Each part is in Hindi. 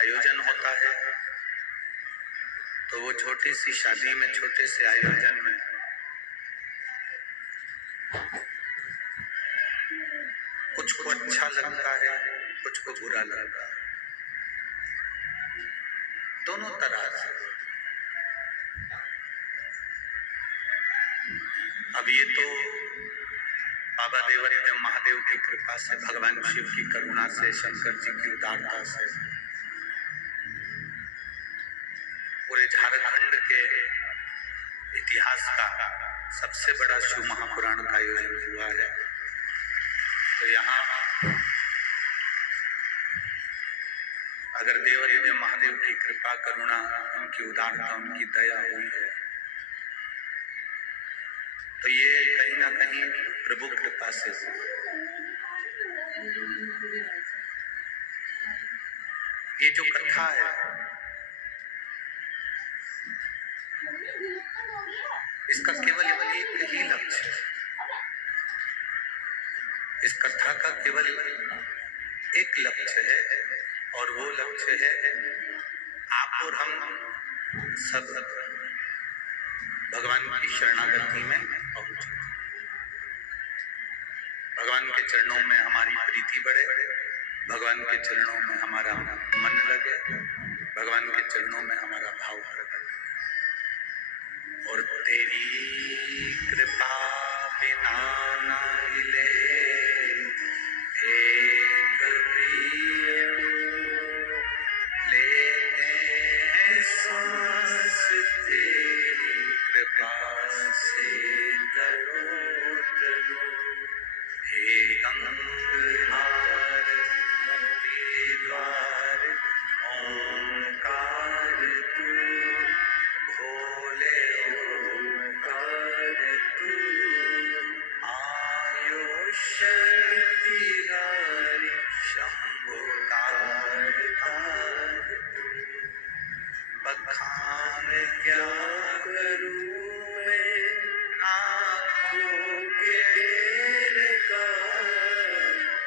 आयोजन होता है तो वो छोटी सी शादी में, छोटे से आयोजन में कुछ को अच्छा लगता है, कुछ को बुरा लगता है, दोनों तरह से। अब ये तो बाबा देवरिदेव महादेव की कृपा से, भगवान शिव की करुणा से, शंकर जी की उदारता से पूरे झारखंड के इतिहास का सबसे बड़ा शिव महापुराण का आयोजन हुआ है। तो यहाँ अगर देवरिदेव महादेव की कृपा, करुणा, उनकी उदारता, उनकी दया हुई है तो ये कहीं ना कहीं प्रभु कृपा से हुआ। ये जो कथा है इसका केवल एक ही लक्ष्य है। इस कथा का केवल एक लक्ष्य है और वो लक्ष्य है आप और हम सब भगवान की शरणागति में पहुंचे, भगवान के चरणों में हमारी प्रीति बढ़े, भगवान के चरणों में हमारा मन लगे, भगवान के चरणों में हमारा भाव प्रकट हो। और तेरी कृपा बिना ना हिले एक भी लेते हैं सांस, तेरी कृपा से तरो तरो। हे गंगाधर मोती द्वार ओंकार तू, भोले ओंकार तू, आयो शक्ति हारी शंभो तार तार तू। बखान क्या करूं मैं नाथों के तेरे का,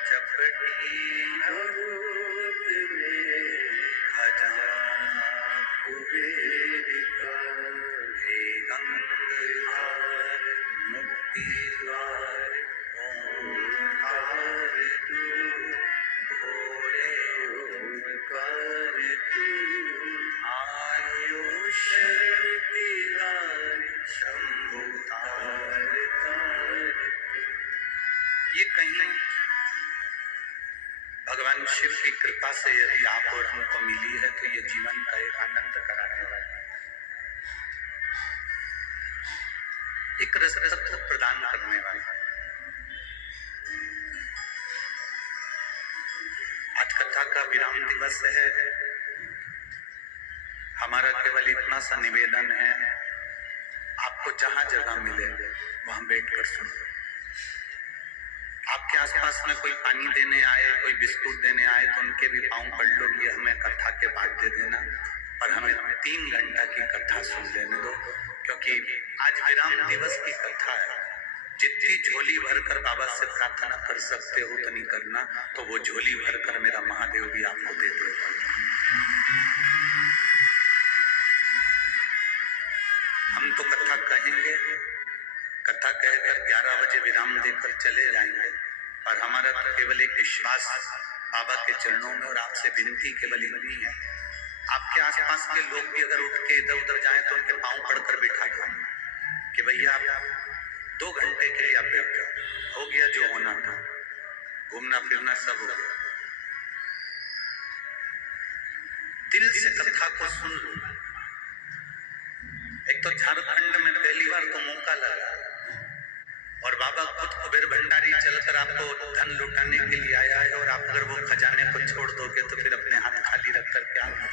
चपटी भूत मेरे खजाना कुबेर का। हे गंगाधर मुक्ति द्वार ओंकार तू, भोले ओंकार तू, आयो शरण तिहारी शंभु तार तार। ये कहीं भगवान शिव की कृपा से यदि आप और हमको मिली है तो ये जीवन का एक आनंद कराने वाली, एक रस तत्व प्रदान करने वाली। आज कथा का विराम दिवस है। हमारा केवल इतना सा निवेदन है, आपको जहां जगह मिले वहां बैठकर सुनो। आपके आसपास में कोई पानी देने आए, कोई बिस्कुट देने आए तो उनके भी पांव पड़ लो कि हमें कथा के बाद दे देना, पर हमें 3 घंटा की कथा सुन लेने दो, क्योंकि आज विराम दिवस की कथा है। जितनी झोली भरकर बाबा से प्रार्थना कर सकते हो उतनी करना, तो वो झोली भरकर मेरा महादेव भी आपको दे देगा। हम तो कथा कहेंगे, कथा कहकर 11 बजे विराम देकर चले जाएंगे, पर हमारा तो केवल एक विश्वास बाबा के चरणों में और आपसे विनती केवल इतनी है, आपके आसपास के लोग भी अगर उठ के इधर उधर जाएं तो उनके पांव पड़कर बिठा दो कि भैया 2 घंटे के लिए आप बैठ जाओ, हो गया जो होना था, घूमना फिरना सब हो गया। दिल से कथा को सुन लो। एक तो झारखंड में पहली बार तो मौका लगा और बाबा खुद कुबेर भंडारी चलकर आपको धन लुटाने के लिए आया है, और आप अगर वो खजाने को छोड़ दोगे तो फिर अपने हाथ खाली रखकर क्या होगा।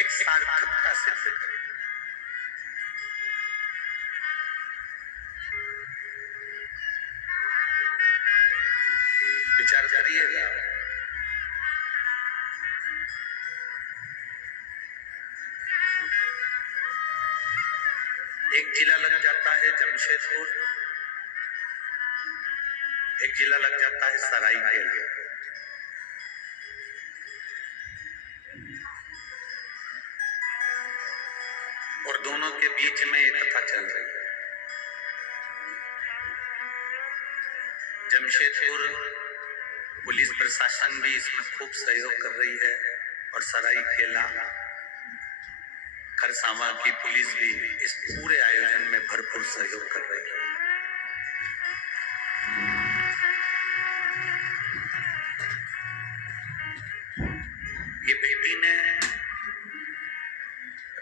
एक सार्थकता सिद्ध करें। विचार करिएगा। एक जिला लग जाता है जमशेदपुर, एक जिला लग जाता है सरायकेला, बीच में एक कथा चल रही है। जमशेदपुर पुलिस प्रशासन भी इसमें खूब सहयोग कर रही है और सरायकेला खरसावां की पुलिस भी इस पूरे आयोजन में भरपूर सहयोग कर रही है। ये बेटी ने,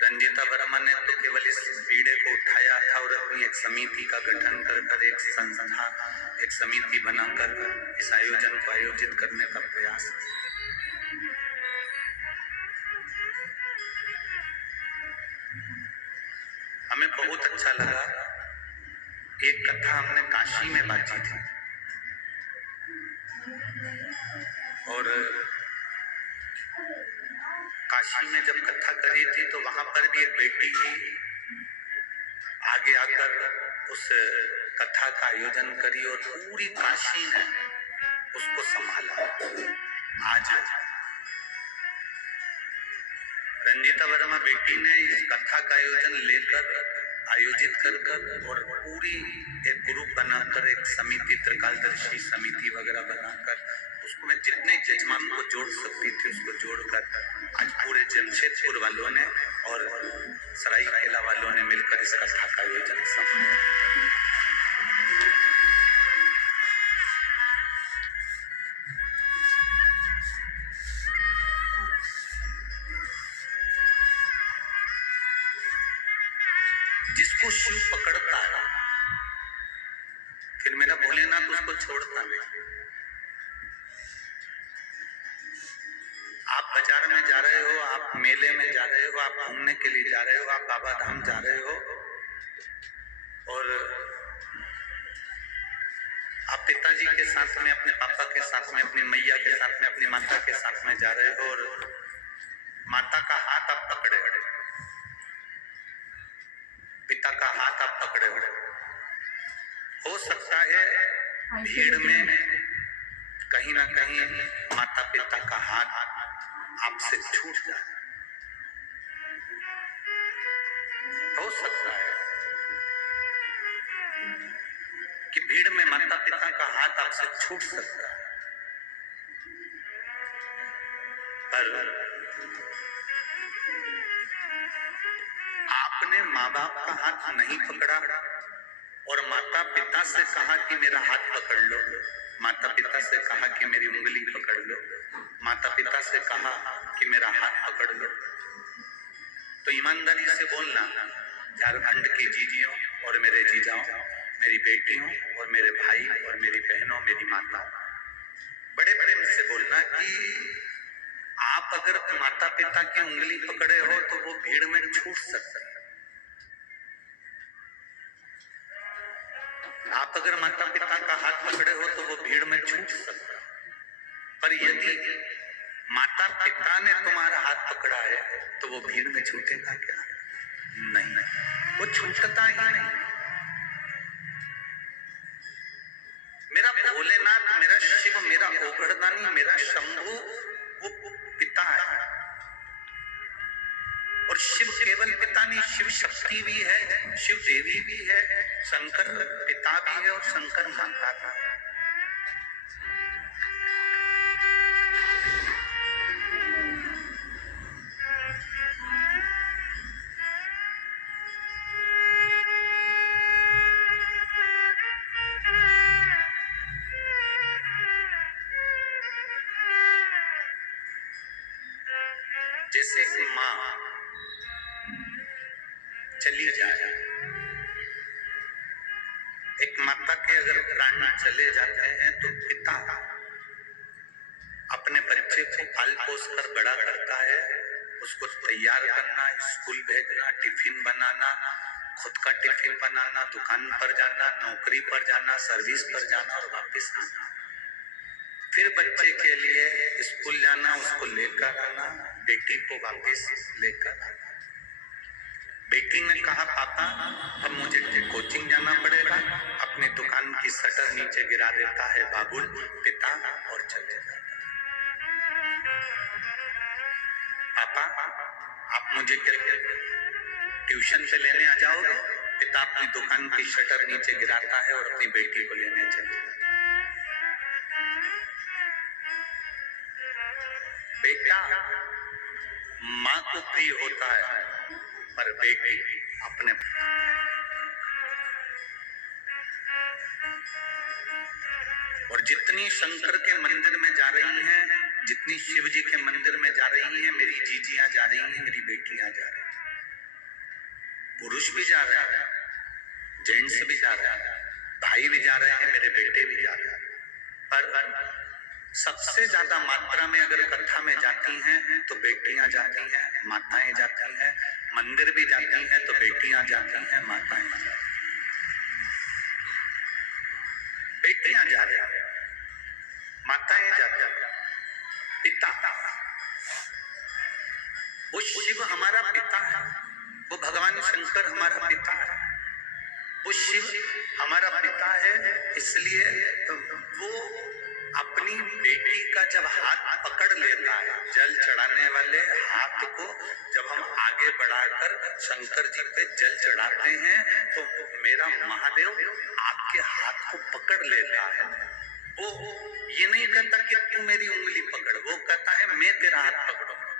रंजीता वर्मा ने तो केवल इस बीड़े को उठाया था और अपनी एक समिति का गठन कर एक संस्था, एक समिति बनाकर इस आयोजन को आयोजित करने का प्रयास किया। हमें बहुत अच्छा लगा। एक कथा हमने काशी में बांटी थी और काशी में जब कथा करी थी तो वहां पर भी एक बेटी ही आगे आकर उस कथा का आयोजन करी और पूरी काशी ने उसको संभाला। आज रंजीता वर्मा बेटी ने इस कथा का आयोजित कर और पूरी एक ग्रुप बनाकर, एक समिति, त्रिकालदर्शी समिति वगैरह बनाकर उसको में जितने जजमान को जोड़ सकती थी उसको जोड़कर आज पूरे जमशेदपुर वालों ने और सरायकेला वालों ने मिलकर इस कथा का आयोजन संभाला। जिसको शिव पकड़ता है फिर मेरा भोलेनाथ उसको छोड़ता नहीं। आप बाजार में जा रहे हो, आप मेले में जा रहे हो, आप घूमने के लिए जा रहे हो, आप बाबा धाम जा रहे हो और आप पिताजी के साथ में, अपने पापा के साथ में, अपनी मैया के साथ में, अपनी माता के साथ में जा रहे हो और माता का हाथ आप पकड़े हो, पिता का हाथ आप पकड़े हो सकता है भीड़ में कहीं ना कहीं माता पिता का हाथ आपसे छूट जाए। हो सकता है कि भीड़ में माता पिता का हाथ आपसे छूट सकता है, पर आपने माँ बाप का हाथ नहीं पकड़ा और माता पिता से कहा कि मेरा हाथ पकड़ लो, माता पिता से कहा कि मेरी उंगली पकड़ लो, माता पिता से कहा कि मेरा हाथ पकड़ लो, तो ईमानदारी से बोलना, झारखंड की जीजियों और मेरे जीजाओं, मेरी बेटियों और मेरे भाई और मेरी बहनों, मेरी माता, बड़े प्रेम से बोलना कि आप अगर माता पिता की उंगली पकड़े हो तो वो भीड़ में छूट सकता है। आप अगर माता पिता का हाथ पकड़े हो तो वो भीड़ में छूट सकता है, पर यदि माता पिता ने तुम्हारा हाथ पकड़ा है तो वो भीड़ में छूटेगा क्या? नहीं, वो छूटता ही नहीं। मेरा भोलेनाथ, मेरा शिव, मेरा ओगड़दानी, मेरा शंभू वो पिता है और शिव केवल पिता नहीं, शिव शक्ति भी है, शिव देवी भी है, शंकर पिता भी है और शंकर माता भी है। जैसे एक माँ चली जाए, एक माता के अगर प्राण चले जाते हैं तो पिता अपने बच्चे को पाल पोस कर बड़ा करता है, उसको तैयार करना, स्कूल भेजना, टिफिन बनाना, खुद का टिफिन बनाना, दुकान पर जाना, नौकरी पर जाना, सर्विस पर जाना और वापस आना, फिर बच्चे के लिए स्कूल जाना, उसको लेकर आना, बेटी को वापस लेकर आना। बेटी ने कहा पापा अब मुझे कोचिंग जाना पड़ेगा, अपनी दुकान की शटर नीचे गिरा देता है बाबुल पिता और चले जाता है। पापा आप मुझे ट्यूशन पे लेने आ जाओगे, पिता अपनी दुकान की शटर नीचे गिराता है और अपनी बेटी को लेने चले जाता है। बेटा माँ को प्रिय होता है, पर बेटी अपने। और जितनी शंकर के मंदिर में जा रही हैं, जितनी शिव जी के मंदिर में जा रही हैं, मेरी जीजियां जा रही हैं, मेरी बेटियां जा रही हैं, पुरुष भी जा रहे हैं, जेंट्स भी जा रहे हैं, भाई भी जा रहे हैं, मेरे बेटे भी जा रहे हैं। पर सबसे ज्यादा मात्रा में अगर कथा में जाती हैं तो बेटियां जाती हैं, माताएं जाती हैं। मंदिर भी जाती हैं तो बेटियां जाती हैं, माताएं जाती हैं। बेटियां जा रही हैं, माताएं जाती हैं। पिता, वो शिव हमारा पिता है, वो भगवान शंकर हमारा पिता है, वो शिव हमारा पिता है। इसलिए वो अपनी बेटी का जब हाथ पकड़ लेता है, जल चढ़ाने वाले हाथ को जब हम आगे बढ़ाकर शंकर जी पे जल चढ़ाते हैं तो मेरा महादेव आपके हाथ को पकड़ लेता है। वो ये नहीं कहता कि तू मेरी उंगली पकड़, वो कहता है मैं तेरा हाथ पकड़ूंगा।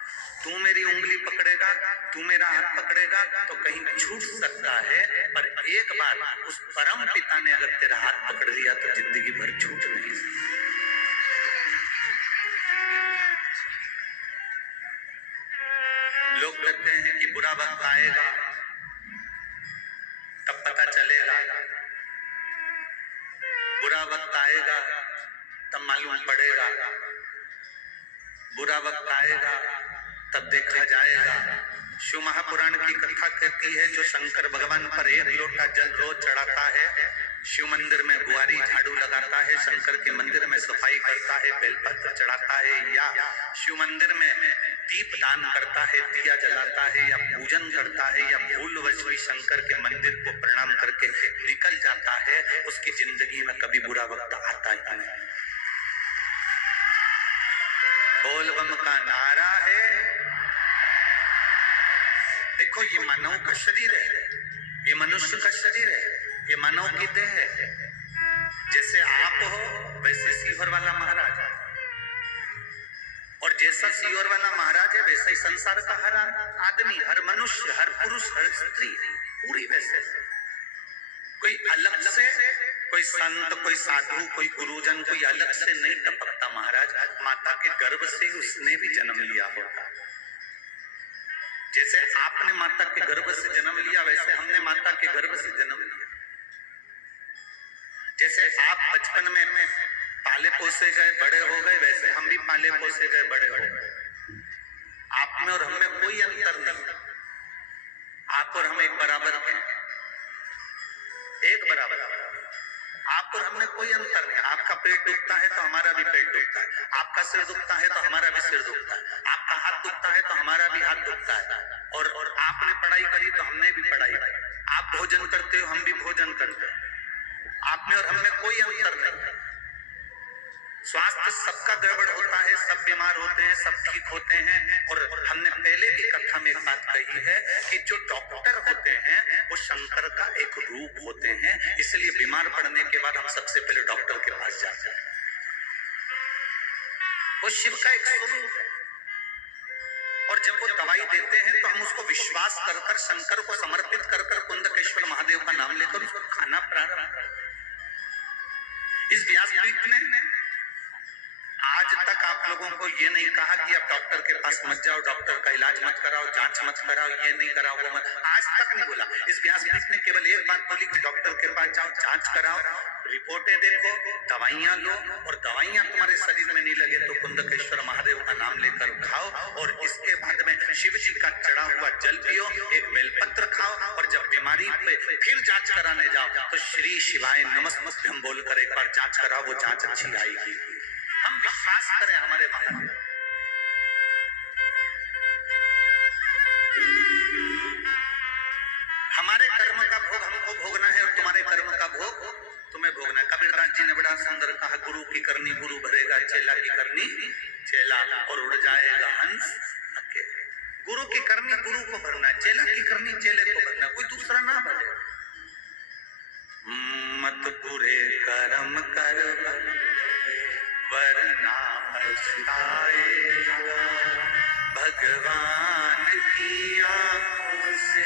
तू मेरी उंगली पकड़ेगा, तू मेरा हाथ पकड़ेगा तो कहीं छूट सकता है, पर एक बार उस परम पिता ने अगर तेरा हाथ पकड़ लिया तो जिंदगी भर छूट नहीं सकता। लोग कहते हैं कि बुरा वक्त आएगा तब पता चलेगा, बुरा वक्त आएगा तब मालूम पड़ेगा, बुरा वक्त आएगा तब देखा जाएगा। शिव महापुराण की कथा कहती है, जो शंकर भगवान पर एक लोटा जल रोज चढ़ाता है, शिव मंदिर में बुआरी झाड़ू लगाता है, शंकर के मंदिर में सफाई करता है, बेलपत्र चढ़ाता है, या शिव मंदिर में दीप दान करता है, दिया जलाता है, या पूजन करता है, या भूलवश भी शंकर के मंदिर को प्रणाम करके निकल जाता है, उसकी जिंदगी में कभी बुरा वक्त आता ही नहीं। बोल बम का नारा है। देखो, ये मानव का शरीर है, ये मनुष्य का शरीर है, ये मानव की देह है। जैसे आप हो वैसे सीहोर वाला महाराज, और जैसा सीहोर वाला महाराज है वैसा ही संसार का हर आदमी, हर मनुष्य, हर पुरुष, हर स्त्री, पूरी वैसे। कोई अलग से, कोई संत, कोई साधु, कोई गुरुजन, कोई अलग से नहीं टपकता महाराज। माता के गर्भ से उसने भी जन्म लिया होता। जैसे आपने माता के गर्भ से जन्म लिया, वैसे हमने माता के गर्भ से जन्म लिया। जैसे आप बचपन में पाले पोसे गए, बड़े हो गए, वैसे हम भी पाले पोसे गए, बड़े हो गए। आप में और हम में कोई अंतर नहीं। आप और हम एक बराबर हैं, एक बराबर। आप और हमें कोई अंतर नहीं। आपका पेट दुखता है तो हमारा भी पेट दुखता है, आपका सिर दुखता है तो हमारा भी सिर दुखता है, आपका हाथ दुखता है तो हमारा भी हाथ दुखता है। और आपने पढ़ाई करी तो हमने भी पढ़ाई करी, आप भोजन करते हो, हम भी भोजन करते हैं। आप में और हम में कोई अंतर नहीं। स्वास्थ्य सबका गड़बड़ होता है, सब बीमार होते हैं, सब ठीक होते हैं। और हमने पहले की कथा में एक बात कही है कि जो डॉक्टर होते हैं वो शंकर का एक रूप होते हैं, इसलिए बीमार पड़ने के बाद हम सबसे पहले डॉक्टर के पास जाते हैं। वो शिव का एक स्वरूप है, और जब वो दवाई देते हैं तो हम उसको विश्वास कर शंकर को समर्पित कर कुंदकेश्वर महादेव का नाम लेकर उसको खाना प्रारंभ करते हैं। इस व्यासपीठ ने आज तक आप लोगों को ये नहीं कहा कि आप डॉक्टर के पास मत जाओ, डॉक्टर का इलाज मत कराओ, जांच मत कराओ, ये नहीं कराओ, वो मत, आज तक नहीं बोला। इस व्यासपीठ ने केवल एक बात बोली कि डॉक्टर के पास जाओ, जांच कराओ, रिपोर्टें देखो, दवाइयां लो, और दवाइयां तुम्हारे शरीर में नहीं लगे तो कुंदकेश्वर महादेव का नाम लेकर खाओ, और इसके बाद में शिव जी का चढ़ा हुआ जल पियो, एक बेलपत्र खाओ, और जब बीमारी पे फिर जांच कराने जाओ तो श्री शिवाय नमस्तुभ्यं बोलकर एक बार जांच कराओ, वो जांच अच्छी आएगी। हम विश्वास करें हमारे महादेव। हमारे कर्म का भोग हमको भोगना है और तुम्हारे कर्म का भोग तुम्हें भोगना है। कबीरदास जी ने बड़ा सुंदर कहा, गुरु की करनी गुरु भरेगा, चेला की करनी चेला, और उड़ जाएगा हंस अकेले। गुरु की करनी गुरु को भरना है, चेला की करनी चेले को मत बुरे कर्म कर वरना पछताएगा। भगवान की आंखों से